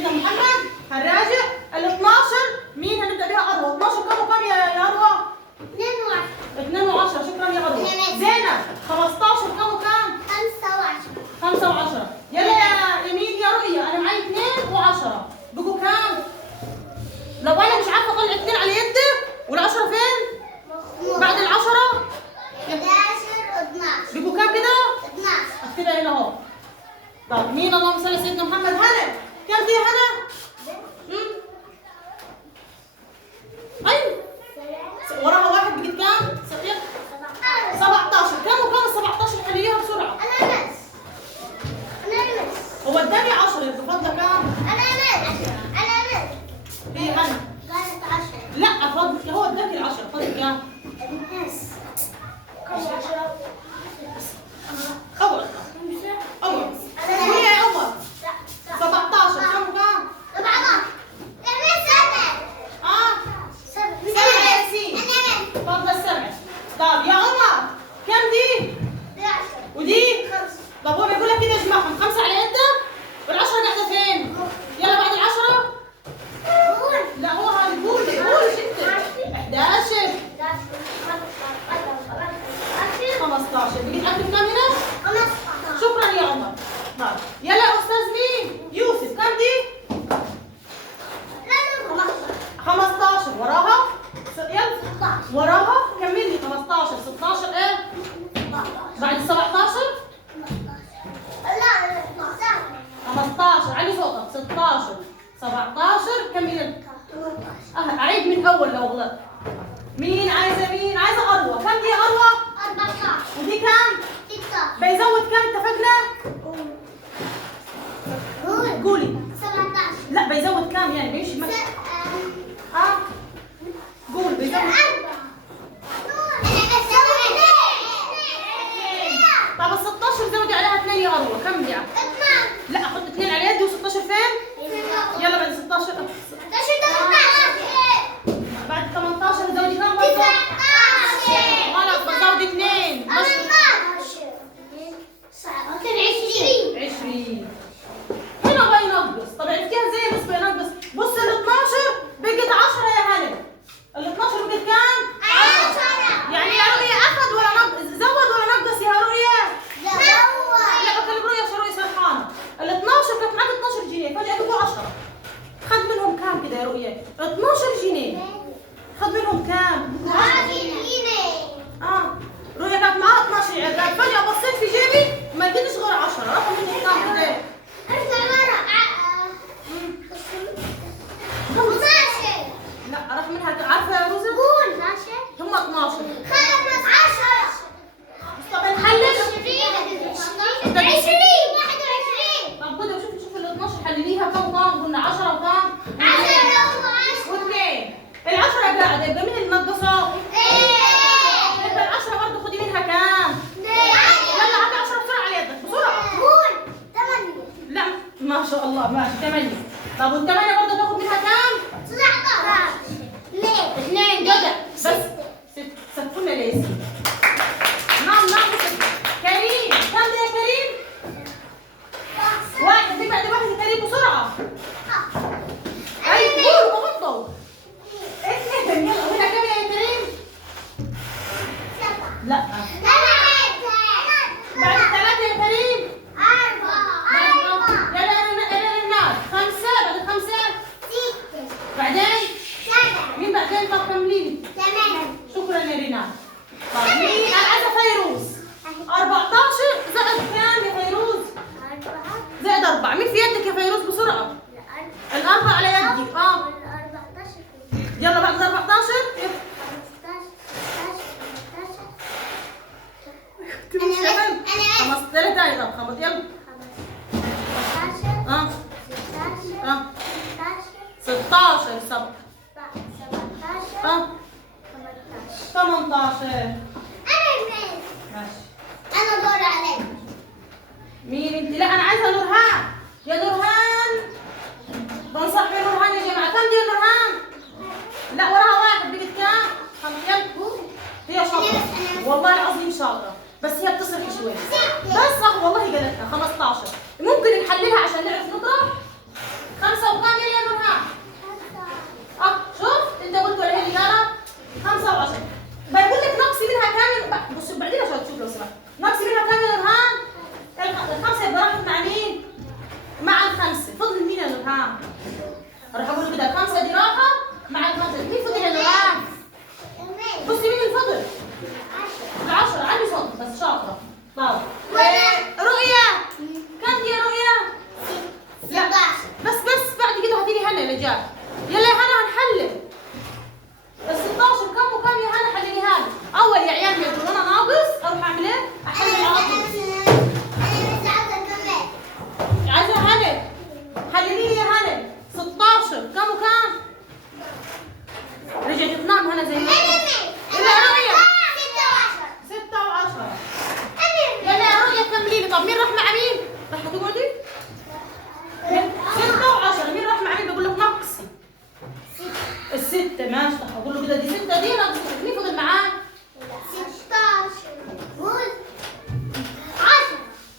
سيدنا محمد. هنراجع ال 12. مين هنبدا بها؟ اروى. 12 كم وكم يا اروى؟ 2 و10. شكرا يا اروى. زينب 15 كم وكم؟ 5 و10. يلا يا يمين يا رؤيا، انا معي 2 و10 بقوا كم؟ لو انا مش عارفه اطلع 2 على يدي وال10 فين؟ بعد ال10 11 و12 بقوا كم كده؟ 12. اكتبها هنا اهو. طب مين اللهم صل على سيدنا محمد؟ هنا كم دي هنا؟ ايوه وراها واحد بقت كم؟ 17. كم وكم ال 17؟ حليها بسرعه. هو اداني 10 يا فضله كم؟ هي انا لا فضلك هو اداك ال10 فضلك كم؟ اول هي يا عمر 17 كم وكم؟ 7 فضل 7. طب يا عمر كم دي؟ ودي؟ طب هو بيقول لك كده اجمعهم 5 على يدك وال10 قاعده فين؟ يلا بعد ال10 لا هو هيقول قولش انت 11 15 بقيت اكتب كم هنا؟ شكرا يا عمر. طيب يلا يا استاذ مين؟ يوسف كم دي؟ 15 وراها يلا وراها كملي 15 16 ايه؟ بعد ال 17 15 علي صوتك 16 17 كملي. اعيد من اول لو غلطت. مين عايزه مين؟ عايزه اروى. كم دي يا اروى؟ 14 ودي كم؟ بيزود كم اتفقنا؟ قولي. 17 لا بيزود كم يعني بيمشي ماشي. قول بيزود. طب ال 16 زودي عليها 2 يا اروى. كم دي؟ لا احط 2 على يدي و16 فين؟ يلا بعد 16 بعد 18 زودي كم برضه؟ غلط بزود 2 20. هنا بقى ينقص. طب عرفتيها ازاي نص ينقص؟ بص ال 12 بقت 10 يا هلا. ال 12 بقت كام؟ 10. يعني يا رؤيا اخذ ولا نقص؟ زود ولا نقص يا رؤيا؟ لا بكلم رؤيا عشان رؤيا سرحانه. ال 12 كانت معاك 12 جنيه فجأة بقوا 10. خد منهم كام كده يا رؤيا؟ 12 جنيه. خد منهم كام؟ 10 جنيه. رؤيا كانت معاها 12 عقاد فجأة بصيت في جيبي ما لقيتش غير 10. رقم منهم كام كده؟ لا رقم منها عارفه يا روزا؟ هم 12. طب نحلل. طب خدي شوفي ال 12 حلليها كم وكم؟ قلنا 10 وكم؟ و2. ال10 قاعده يبقى مين اللي نقصها؟ يبقى ال10 برضه خدي منها كام؟ يلا هاتي 10 بسرعه على يدك بسرعه. لا ما شاء الله ماشي 8. طب وال8 برضه تاخد منها كام؟ 2 جدع بس سكونا ليس. نعم كريم كم ده يا كريم؟ 1 دي بعد 1 يا كريم بسرعه. ايوه قولوا بغضوا 2. يلا هنا كم يا كريم؟ لا بعد 3 يا كريم؟ 4. يلا 5 بعد 5 بعدين مين بعدين؟ طب كملي. شكرا يا رينان. طيب مين؟ انا عايزه فيروز. 14 زائد كام يا فيروز؟ زائد 4. مين في يدك يا فيروز بسرعه؟ الأربعة على يدي. يلا بعد 14 15 تاني. طب 5 يلا 16 7 18. ماشي. مين انت؟ لا انا عايزه نورهان. يا نورهان بنصح يا نورهان يا جماعه. كم دي يا نورهان؟ لا وراها واحد بقت كام؟ 5. هي شاطره والله العظيم شاطره بس هي بتصرف شوي. بس صح والله قالتها 15. ممكن نحللها عشان نعرف نقرا. 5 5 فضل مين يا نورهان؟ اروح اقول له كده 5 دي راحه مع ال5 مين فضل يا نورهان؟ بصي مين اللي فضل؟ 10 علي صوت بس شاطره. طب رؤيا كم دي يا رؤيا؟ لا بس بعد كده هاتي لي هنا اللي جاي. يلا يا هنا هنحلل. بس 16 كم وكم يا هنا حلليها لي. اول يا عيال يا وانا ناقص اروح اعمل ايه؟ احلل على طول. عايزه هنا حللي لي يا هنا 16 كم وكم؟ رجعت تنام هنا زي ما يلا يا رؤيا 6 و10. يلا يا رؤيا كملي لي. طب مين راح مع مين؟ راح تقعدي؟ 6 و10 مين راح مع مين؟ بقول لك نقصي ال6 ماشي. اقول له كده دي 6 دي ناقص مين فضل معاه؟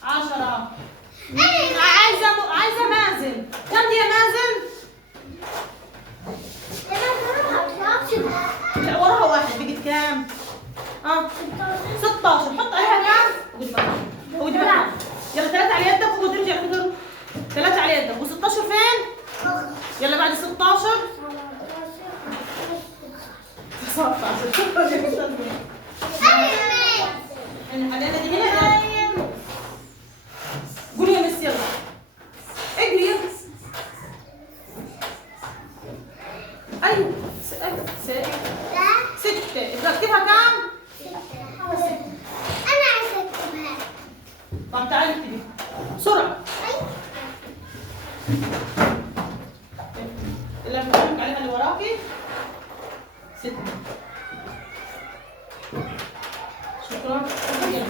10. عايزه مازن. كم دي يا مازن؟ لا وراها واحد بقت كام؟ 16 حط عليها كام؟ ودي بقى يلا 3 على يدك وترجع كده 3 على يدك و16 فين؟ يلا بعد 16 19 شكرا يا مستر. احنا حلينا دي هنا. قولي يا مس يلا اجري يلا. ايوه 6 اكتبها كام؟ طب تعالي اكتبي بسرعه. اللي بقولك عليها اللي وراكي 6. شكرا. يلا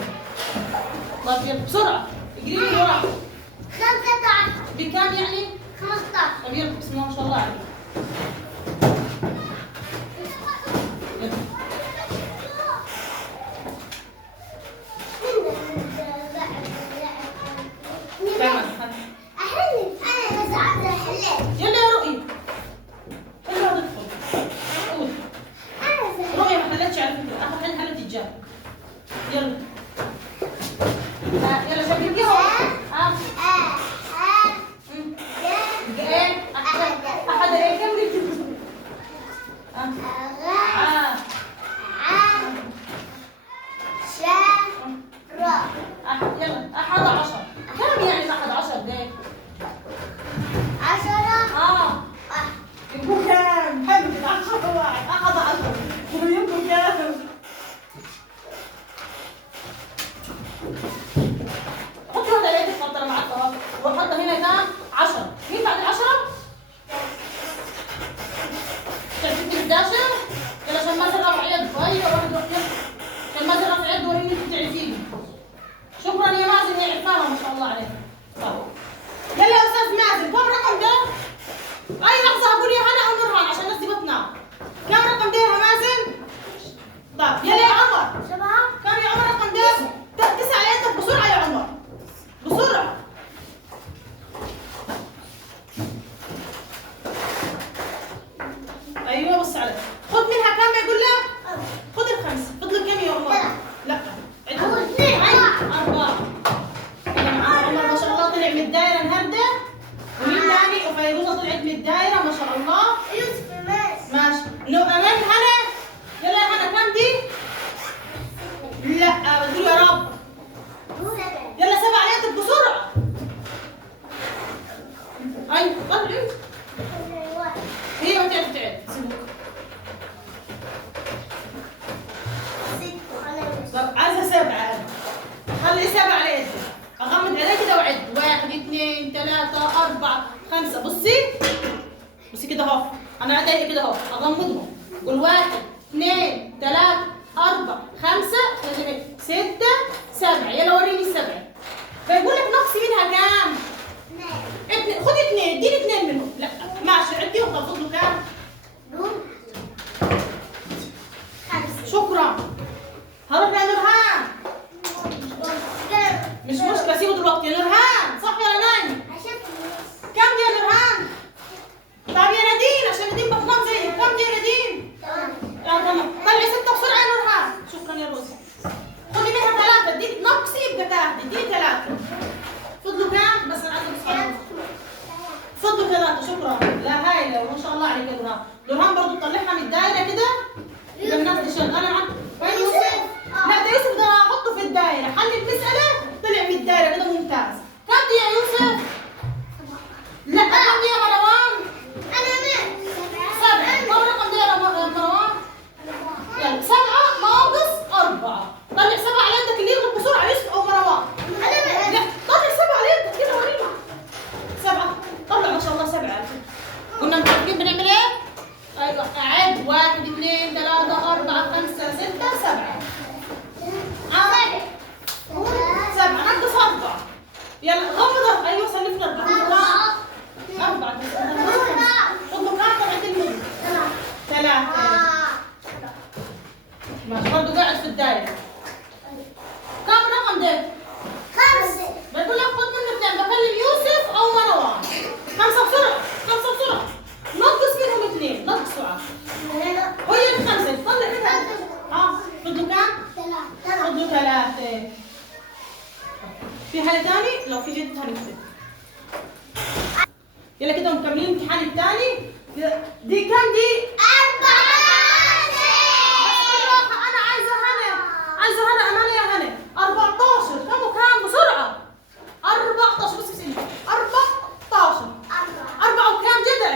طب يلا بسرعه اجري لي وراك. بكام يعني؟ 15. طب يلا بسم الله ما شاء الله عليك. يلا يا رؤيا حلوه تدخل. رؤيا ما حلتش على فكره. اخر حل حلت الجاب. يلا يلا شبكيها. ايه احد ايه كم قلت؟ يلا 11. كم يعني 11 ده؟ 10. يبقوا كام؟ حلو 10 واحد 11 ويبقوا كام؟ حطي واحدة على يدك حطها معاك اهو وحطها هنا كام؟ 10. مين بعد ال10؟ شايفين 11؟ يلا عشان مازن رافع يده. ايوه واحد يروح يده. عشان مازن رافع يده وريني انت تعرفيني. شكرا يا مازن هي عرفاها ما شاء الله عليك. طيب يلا يا استاذ مازن كم رقم ده؟ اي لحظه هقول يا هنا او نورهان عشان الناس دي بتنام. كم رقم ده يا مازن؟ طيب يلا يا عمر. كم يا عمر رقم ده؟ 9 على يدك بسرعه يا عمر بسرعه. ايوه بص عليك. خد منها كم يقول لك؟ خد ال5. فضلك كم يا عمر؟ لا عدهم. 4. يلا معانا عمر ما شاء الله طلع من الدايره النهارده. ومين تاني؟ وفيروزه طلعت من الدايره ما شاء الله. ماشي. امان هنا. يلا يا هنا كم دي؟ لا بتقول يا رب. يلا 7 على يدك بسرعه. ايوه طلعي. هي ما تعرف تعد. طب عايزه 7 انا. خلي 7 على يدك. اغمض عليها كده وعد 1 2 3 4 5. بصي كده اهو. انا قاعده ايدي كده اهو اغمضهم. قول 1 2 3 4 5 6 7. يلا وريني ال7. فيقول لك نقصي منها كام؟ 2. خدي 2 اديني 2 منهم. لا ماشي عدي وخفض له كام؟ 5. شكرا. هروح يا نورهان. مش مشكله سيبوا دلوقتي يا نورهان. صح ولا نايم؟ كم دي يا نورهان؟ طب يا نادين عشان نادين بتنام زيك. كم دي يا نادين؟ تمام. طلعي 6 بسرعه يا نورهان. شكرا يا روزي. خدي منها 3 اديك نقصي يبقى 3. اديني 3. فضلوا كام؟ بس انا عايزه بس 3 شكرا. لا هايله ما شاء الله عليك يا درهام. درهام برضه تطلعها من الدايره كده يبقى الناس دي شغاله معاك. وين يوسف؟ لا ده يوسف ده احطه في الدايره، حل المساله طلع في الدايره كده ممتاز. كم دي يا يوسف؟ لا كم دي يا مروان؟ أنا 7. كم رقم دي يا مروان؟ يلا 7 ناقص 4. طلع 7 على يدك اللي يغلب بسرعه يوسف او مروان. لا طلع 7 على يدك كده ورينا. 7 طلع ما شاء الله 7. كنا متفقين بنعمل ايه؟ ايوه اعد 1 2 3 4 5 6 7. 7 نقص 4. يلا غمض. ايوه سلفنا 4. 4 خذوا كام عند المدن؟ 3. ماشي برضه قاعد في الدايره. كم رقم ده؟ 5. بقول لك خد منه 2. بكلم يوسف او مروان. 5 بسرعه 5 بسرعه. نقص منهم 2 نقصوا 10. هي الخمسه طلع كده. خذوا كام؟ 3. خذوا 3. في حاجه ثاني؟ لو في جد هنكتب. يلا كده مكملين الامتحان الثاني. دي كم دي؟ 14. انا عايزه هنا امانه يا هنا. 14 كم بسرعه؟ 14 بس 14. 4 وكام جدع؟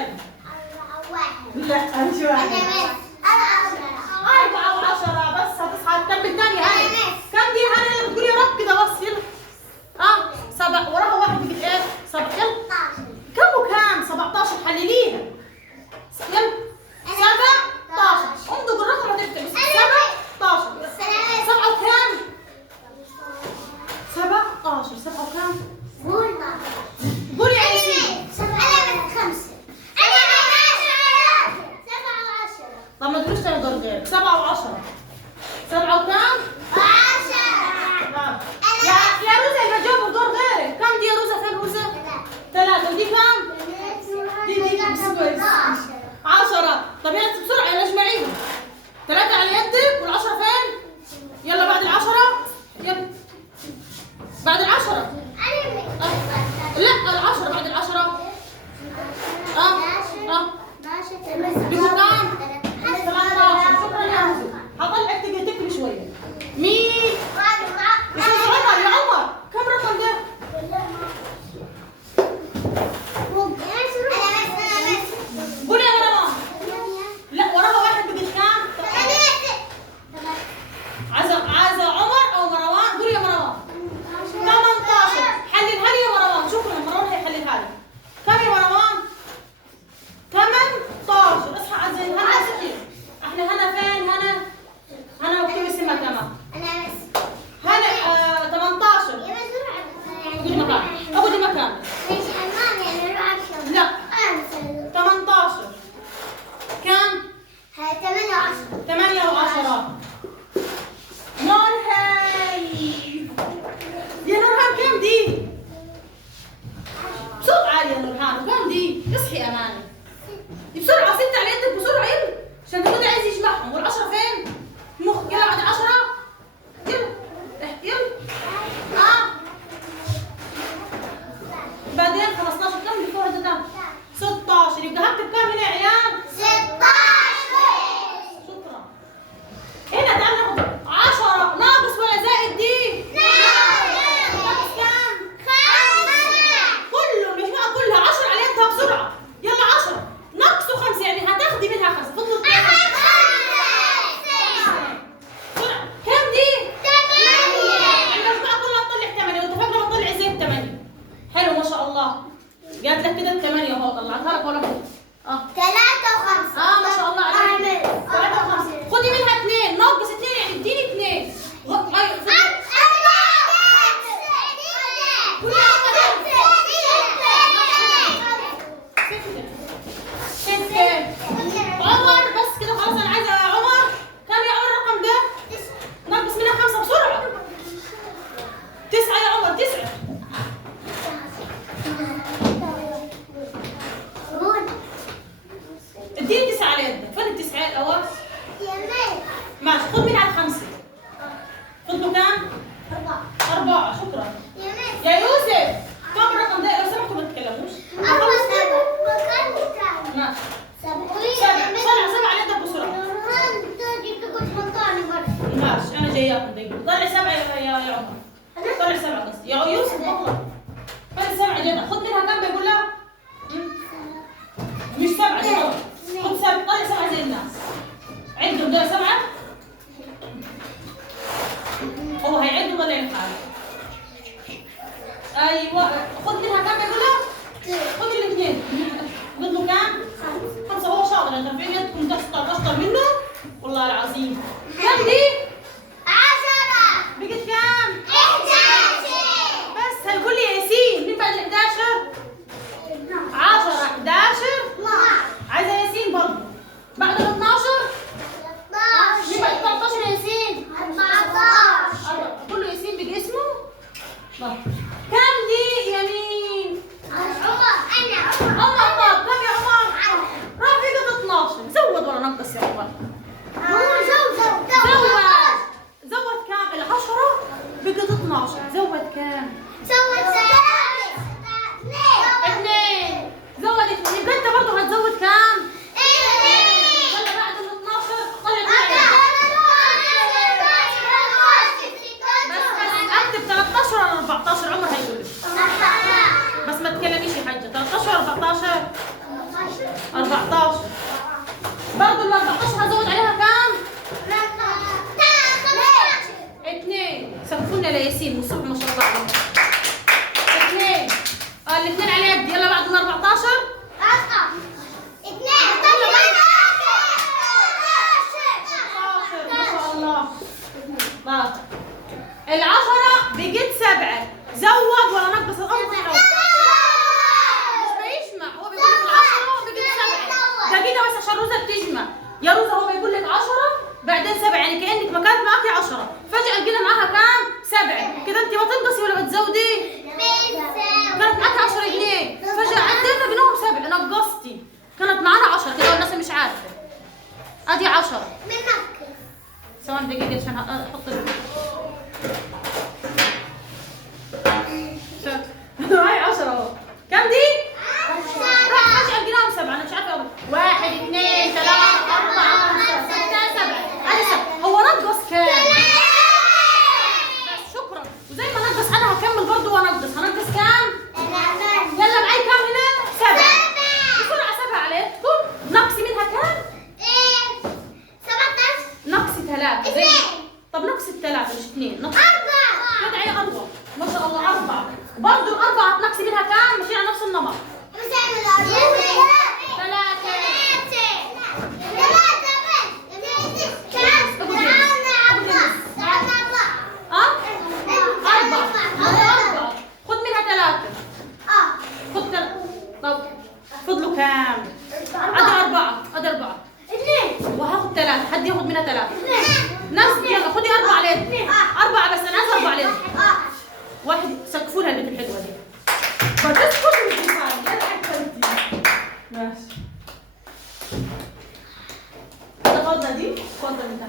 1. لا انا شو واحد. 4 و10 بس هتصحى تكمل ثاني هنا. كم دي هنا اللي بتقول يا رب كده بس يلا. 7 وراها 1 بقت ايه؟ 7 يلا. كم وكام؟ 17 حلليها. يلا 17. امضوا بالرقم هتكتب 17. 7 وكام؟ 17. 7 وكام؟ قول يا ياسين. طب ما تقولوش تاني دور غير. 7 و10. 7 وكام؟ 10. يا روزا يبقى جاوبوا دور غيرك. كم دي يا روزا؟ فين روزا؟ 3. ودي كام؟ دي 10. طب يلا بسرعه يلا اجمعيهم. 3 على يدك وال10 فين؟ يلا بعد ال10. يلا بعد ال10. لا ال10 بعد ال10. بيقول كام؟ 18. شكرا يا روزا. هطلعك تكتب شويه. مين؟ يا عمر يا عمر كم رقم ده؟ قول يا مروان. لا وراها 1 بقت كام؟ عايزه عمر او مروان. قول يا مروان. 18. حللها لي يا مروان. شكرا مروان هيحللها لي. كم يا مروان؟ 18. اصحى عزين هنا صحي. احنا هنا فين هنا؟ هنا مكتوب اسمها كمان. هنا 18. خدي مكان. خدي مكان. لا 18. كم؟ 8 و10. نورهان. يا نورهان كم دي؟ بصوت عالي يا نورهان. كم دي؟ اصحي يا اماني. بسرعه 6 على يدك بسرعه يلا عشان تقولي عايز يجمعهم. وال10 فين؟ يلا بعد 10. يلا يلا. بعدين 15. كم اللي فوق ده؟ 16. يبقى هكتب كم هنا يا عيال؟ 16. شكرا. هنا تعال ناخد 10 ناقص ولا زائد دي؟ ناقص كام؟ 5. كله المجموعة كلها 10 على يدها بسرعة. يلا 10 ناقصوا 5 يعني هتاخدي منها 5. فضلوا بسرعة. كم دي؟ 8. المجموعة كلها تطلع 8 واتفقنا بنطلع زي 8. حلو ما شاء الله. جات لك كده ال8 اهو طلعتها لك ولا كده؟ 3 و5. ما شاء الله عليك. 3 و5. خدي منها 2 ناقص 2 يعني اديني 2. عمر بس كده خلاص. انا عايزه عمر. كم يا عمر الرقم ده؟ ناقص منها 5 بسرعه. 9 يا عمر. 9. عمر طاب كم يا عمر؟ راح بقت 12. زود ولا نقص يا عمر؟ زود كام؟ العشرة بقت 12. زود كام؟ 2. زود 2. يبقى انت برضه هتزود كام؟ ولا بعد ال 12 طلع معايا؟ بس اكتب 13 ولا 14 عمر هيقول لك. بس ما تكلميش يا حاجة. 13 ولا 14؟ 14. برضه ال 14 هزود عليها كام؟ 2. سقفونا لياسين والصبح ما شاء الله عليهم. 2. الاثنين على يد. يلا بعد ال 14 ما شاء الله. طيب العشرة بقت 7. زود ولا نقص الأمر؟ مش بيجمع. هو بيقول لك العشرة بقت 7. دقيقة بس عشان روزة بتجمع. يا روزة هو بيقول لك 10 بعدين 7، يعني كأنك ما كانت معاكي 10 فجأة لقينا معاها كام؟ 7. كده انت ما تنقصي ولا بتزودي؟ كانت معاكي 10 جنيه فجأة عدينا بينهم 7 نقصتي. كانت معانا 10 كده والناس مش عارفة. ادي 10. ثواني دقيقة عشان احط معايا 10 اهو. كم دي؟ راح فجأة لقيناهم 7. انا مش عارفة 1 2 3 4 5 6 7. ادي 7. هو نقص كام؟ بس شكرا. وزي ما نقص انا هكمل برضه وانقص. هنقص كام؟ يلا معايا كام هنا؟ 7. بسرعة 7 عليكم. نقصي منها كام؟ نقصي 3. طب نقصي 3 مش 2. نقصي 4. كده هي 4. ما شاء الله 4. برضه الأربعة هتنقصي منها كام؟ مشينا نفس النمط. 4. خد منها 3. خد 3. طب فضلوا كام؟ ادي 4. وهاخد 3. حد ياخد منها 3. نفس. يلا خدي 4 عليك. 4 بس انا عايزه 4 عليك. واحد. سقفوا لها البنت الحلوه دي. بتسكت مش بتفعل. يلا حبيبتي. ماشي. تفضل دي. اتفضل انت.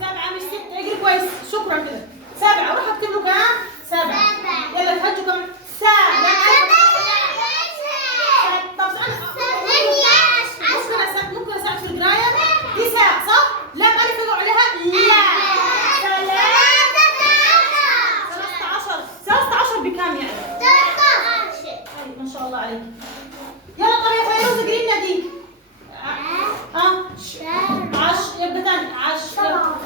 7 مش 6. اجري كويس. شكرا كده. 7. اروح اكتب له كام؟ 7. يلا تهجوا كمان. 7. طب ممكن اساعد في القرايه؟ دي ساعة صح؟ لا الف يقع عليها لا. 13 بكام يعني؟ 13. ما شاء الله عليك. يلا طب يا فيروز قري لنا دي. 10 يبقى ثاني 10.